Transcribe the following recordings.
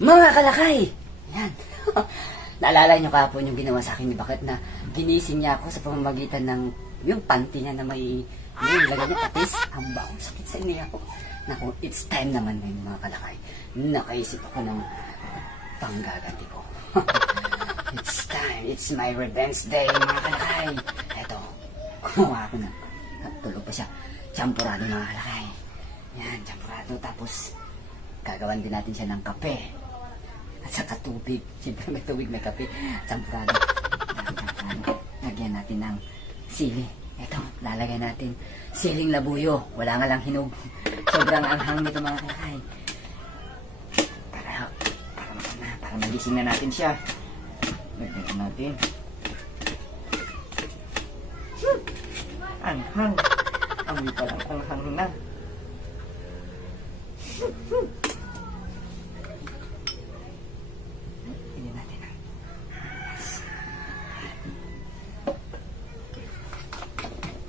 Mga kalakay! Yan. Naalala niyo kahapon yung ginawa sa akin ni Bakit na ginising niya ako sa pamamagitan ng yung panty niya na may lagay niya patis. Ang baong sakit sa inyo ako. Naku, it's time naman ngayon mga kalakay. Nakaisip ako ng panggaganti ko. It's time. It's my revenge day mga kalakay. Eto, kumuha ako ng tulog pa siya. Champurado mga kalakay. Yan, champurado. Tapos, gagawan din natin siya ng kape. At saka tubig. Siyempre may tubig, may kape. Champurado. Lagyan natin ng sili. Ito, lalagyan natin siling labuyo. Wala nga lang hinog. Sobrang anghang nito mga kalakay. Para magising na natin siya. Lagyan natin. Anghang. Amoy pa lang anghang na. Tingnan natin.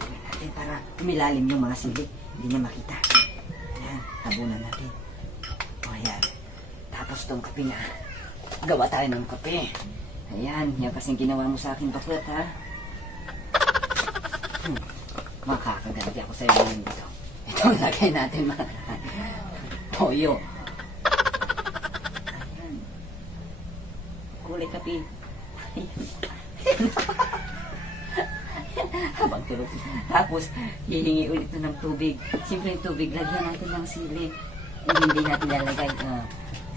Tingnan natin para umilalim yung mga sili. Hindi niya makita. Ayan, tabunan natin. O ayan. Tapos tong kape niya. Gawa tayo ng kape. Ayan, yan kasing ginawa mo sa akin Bakit ha. Makakaganti ako sa iyo ngayon dito. Ito ang lagay natin mga toyo. Ayan. Kulay kape. Habang tulog. Tapos, hihingi ulit na ng tubig. Siyempre yung tubig, lagyan natin ng sili. Hindi natin lalagay.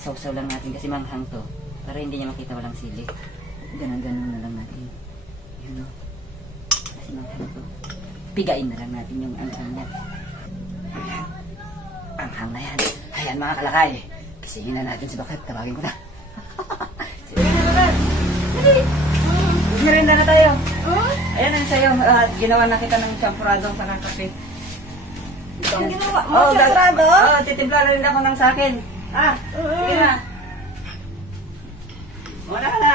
Sausaw lang natin kasi manghang to. Para hindi niya makita walang sili. Ganon-ganon na lang natin. Yun o. Kasi manghang to. Pigain na lang natin yung anghang niya. Ayan. Anghang na yan. Ayan mga kalakay. Kisingin na natin si Bakit. Tawagin ko na. Sige na Bakit. Sige. Merinda na tayo. Ayan ang sa'yo. Ginawa na kita ng champurado sa kape. Ang ginawa mo, champurado? Titimpla rin ako ng sakin. Sige na. Wala na.